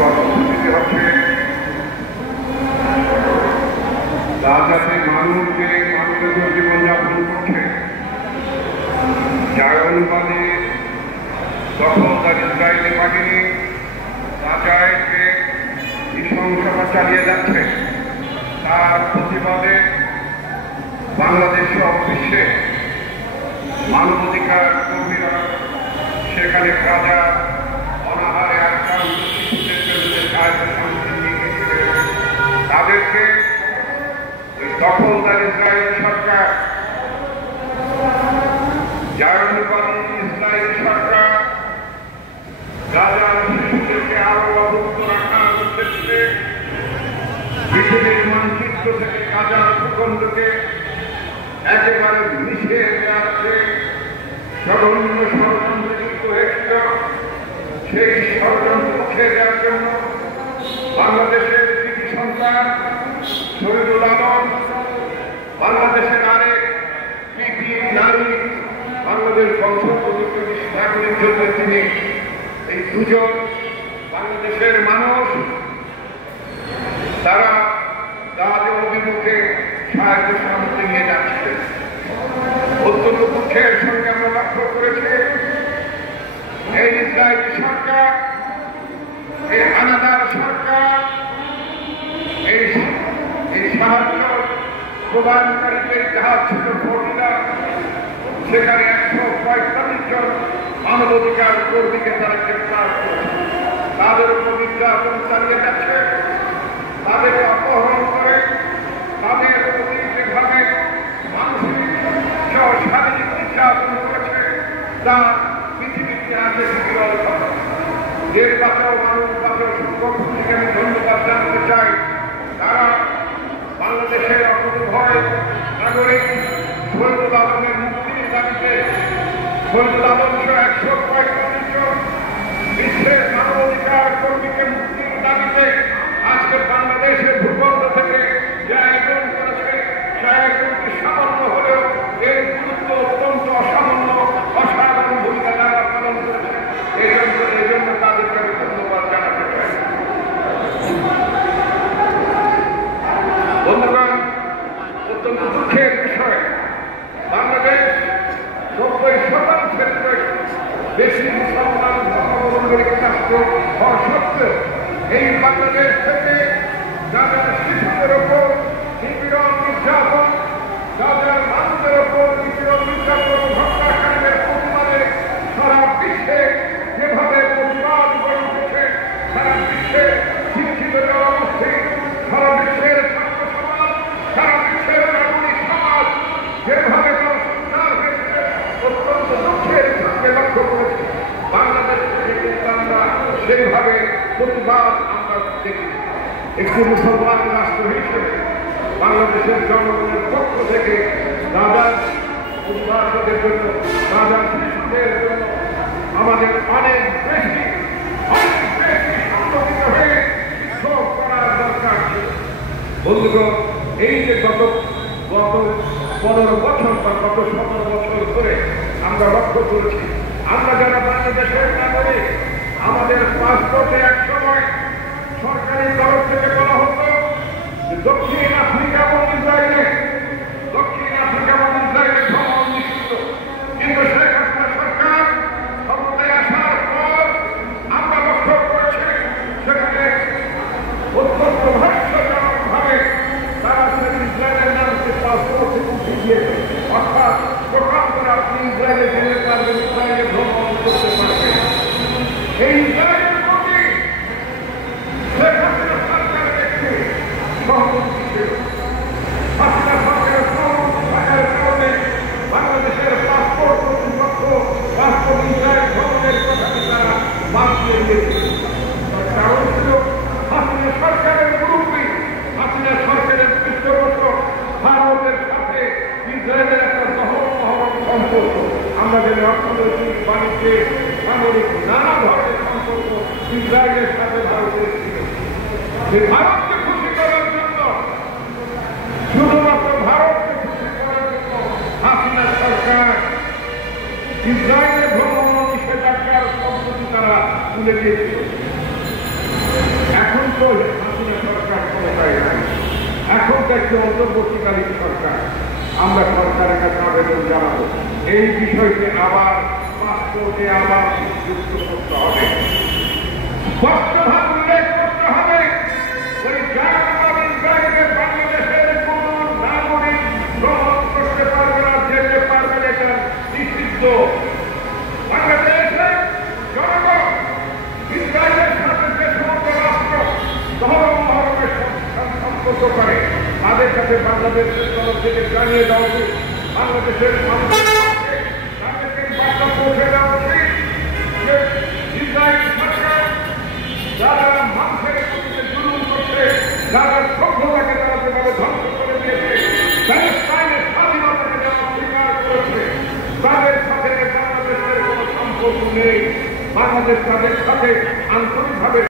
কর্মসূচিটি হচ্ছে গাজাতে মানুষ যে মানবেতর জীবনযাপন করছে যার অনুপাতে দখলদার ইসরায়েলি বাহিনী গাজায় যে নৃশংসতা চালিয়ে যাচ্ছে তার প্রতিবাদে বাংলাদেশ সহ বিশ্বে মানবাধিকার কর্মীরা সেখানে গাজা অনাহারে আক্রান্ত শিশুদের বিরুদ্ধে সাহায্য সামগ্রী নিয়ে গিয়েছিলেন। তাদেরকে দখলদার ইসরায়েল সরকার যার অনুপাতে ইসরায়েল সরকার গাজার শিশুদেরকে আরো অবরুদ্ধ রাখার উদ্দেশ্যে পৃথিবীর মানচিত্র থেকে গাজার ভূখণ্ডকে একেবারে মিশিয়ে যাচ্ছে জঘন্য ষড়যন্ত্রে যুক্ত হয়েছিল। সেই ষড়যন্ত্র মুছে দেওয়ার জন্য বাংলাদেশের কৃতি সন্তান শহীদুল আলম, বাংলাদেশের আরেক কৃতি নারী বাংলাদেশ বংশোদ্ভূত নাগরিক জন্য তিনি এই দুজন বাংলাদেশের মানুষ তারা গাজা অভিমুখে সাহায্য সামগ্রী নিয়ে যাচ্ছিলেন। অত্যন্ত দুঃখের সঙ্গে আমরা লক্ষ্য করেছি এই ইসরায়েলি সরকার, এই হানাদার সরকার এই সাহায্য প্রদানকারীদের জাহাজ ছিল ফ্লোরিডা, সেখানে 145 জন মানবাধিকার কর্মীকে তারা গ্রেপ্তার করেছে। তাদের উপর নির্যাতন চালিয়ে যাচ্ছে, তাদেরকে অপহরণ করে তাদের প্রতি যেভাবে মানসিক শারীরিক নির্যাতন করেছে তা পৃথিবীর ইতিহাসে বিরল ঘটনা। এর বাঁচাও মানুষ বাঁচাও সংগঠনকে আমি ধন্যবাদ জানাতে চাই। তারা বাংলাদেশের অপরিভয় নাগরিক শহীদুল আলমের মুক্তির দাবিতে শহীদুল আলম সহ 145 জন বিশ্বের মানবাধিকার কর্মীকে মুক্তির দাবিতে আজকে বাংলাদেশের ভূখণ্ড থেকে যে আয়োজন করেছে সে আয়োজনটি সামান্য হলেও এর গুরুত্ব অত্যন্ত অসামান্য অসাধারণ ভূমিকা তারা পালন করেছে। এই জন্য তাদেরকে আমি ধন্যবাদ জানাতে চাই। বন্ধুগণ, অত্যন্ত দুঃখের বিষয় বাংলাদেশ 90% বেশি মুসলমান ধর্মাবলম্বী রাষ্ট্র হওয়া সত্ত্বেও এই বাংলাদেশ থেকে যাদের শিশুদের ওপর নিপীড়ন নির্যাতন, যাদের মানুষের ওপর নিপীড়ন নির্যাতন হত্যাকারীদের প্রতিবাদে সারা বিশ্বে যেভাবে প্রতিবাদ গড়ে উঠেছে, সারা বিশ্বে শিক্ষিত জনগোষ্ঠী, সারা বিশ্বের ছাত্র সমাজ, সারা বিশ্বের নাগরিক সমাজ যেভাবে সংস্কার হয়েছে অত্যন্ত দুঃখের সঙ্গে লক্ষ্য করেছে। বাংলাদেশ থেকে কিন্তু আমরা সেইভাবে প্রতিবাদ আমরা দেখি। একটি মুসলমান রাষ্ট্র হিসেবে বাংলাদেশের জনগণের পক্ষ থেকে গাজার অভিভাবকদের জন্য, গাজার শিশুদের জন্য আমাদের অনেক বেশি সংগঠিত হয়ে বিক্ষোভ করার দরকার ছিল। বন্ধুগণ, এই যে গত 15 বছর বা গত 17 বছর ধরে আমরা লক্ষ্য করেছি, আমরা যারা বাংলাদেশের নাগরিক আমাদের পাসপোর্টে এক সময় সরকারি তরফ থেকে বলা হতো যে দক্ষিণ আফ্রিকা এবং ইসরায়েলে ভ্রমণ নিষিদ্ধ। কিন্তু শেখ হাসিনা সরকার ক্ষমতায় আসার পর আমরা লক্ষ্য করেছি সেখানে অত্যন্ত রহস্যজনকভাবে তারা ইসরায়েলের নামকে পাসপোর্ট থেকে উঠিয়ে দিয়েছে। অর্থাৎ প্রকাশ করে আপনি ইসরায়েলে যেতে পারবেন, ইসরায়েলে ভ্রমণ করতে পারবেন। এই ইসরায়েলের প্রতি শেখ হাসিনা সরকারের একটি সহমতি ছিল। হাসিনা সরকারের সহমতি থাকার কারণে বাংলাদেশের পাসপোর্ট কর্তৃপক্ষ পাসপোর্ট ইসরায়েল ভ্রমণের কথাটি তারা বাদ দিয়ে দিয়েছিল। কারণ ছিল হাসিনা সরকারের মুরব্বী, হাসিনা সরকারের পৃষ্ঠপোষক ভারতের সাথে ইসরায়েলের একটা মহরম সম্পর্ক। আমরা জানি অর্থনৈতিক, বাণিজ্যে, সামরিক নানা ধরনের সম্পর্ক ইসরায়েলের সাথে ভারতের ছিল। সেই ভারতকে খুশি করার জন্য, শুধুমাত্র ভারতকে খুশি করার জন্য হাসিনা সরকার ইসরায়েলের ভ্রমণ নিষেধাজ্ঞার সম্পত্তি তারা তুলে দিয়েছিল। হাসিনা সরকার ক্ষমতায় নাই, এখন দেখছি অন্তর্বর্তীকালীন সরকার। আমরা সরকারের কাছে আবেদন জানাবো এই বিষয়টি আবার পাসপোর্টে আবার যুক্ত করতে হবে, স্পষ্টভাবে উল্লেখ করতে হবে ওই জাতীয়তাবাদী ব্যাংকে বাংলাদেশের কোন নাগরিক গ্রহণ করতে পারবে না, যেতে পারবে না, এটা নিষিদ্ধ। বাংলাদেশের জনগণ ইসরায়েলের সাথে যে সমস্ত রাষ্ট্র ধর্মের সম্পর্ক করে তাদের কাছে বাংলাদেশের তরফ থেকে জানিয়ে দেওয়া উচিত, বাংলাদেশের মানুষের তাদেরকে বার্তা পৌঁছে দেওয়া উচিত যে ইসরায়েল সরকার যারা মানুষের প্রতি জুলুম করছে, যারা সভ্যতাকে তারা যেভাবে ধ্বংস করে দিয়েছে, প্যালেস্টাইনের স্বাধীনতাকে যারা স্বীকার করেছে, তাদের সাথে বাংলাদেশের কোনো সম্পর্ক নেই। বাংলাদেশ তাদের সাথে আন্তরিকভাবে